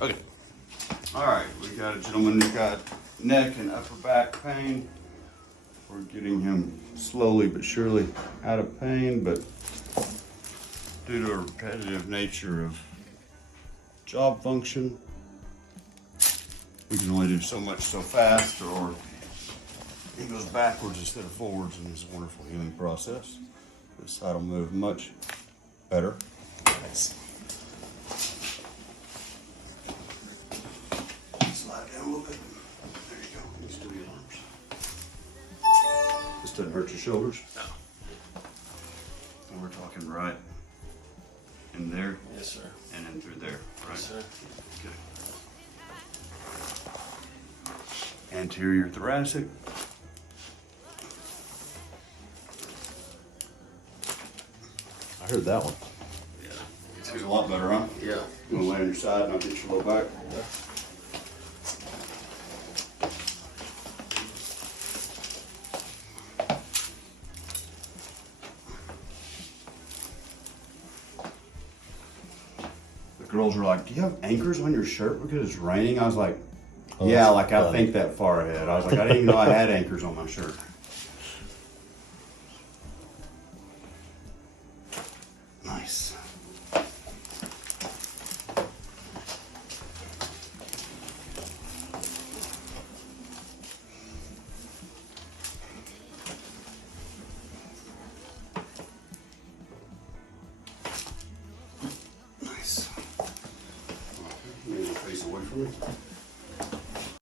Okay. All right, we got a gentleman who got neck and upper back pain. We're getting him slowly but surely out of pain, but due to a repetitive nature of job function, we can only do so much so fast, or he goes backwards instead of forwards in this wonderful healing process. This side will move much better. Nice. Slide down a little bit. There you go. You can do your arms. This doesn't hurt your shoulders? No. And we're talking right in there? Yes, sir. And in through there, right? Yes, sir. Good. Anterior thoracic. I heard that one. Yeah. Feels a lot better, huh? Yeah. You wanna lay on your side and I'll get your low back? The girls were like, do you have anchors on your shirt because it's raining? I was like, Oh, yeah, that's like I funny. think that far ahead. I was like, I didn't even know I had anchors on my shirt. Nice. Nice. Maybe face away from me.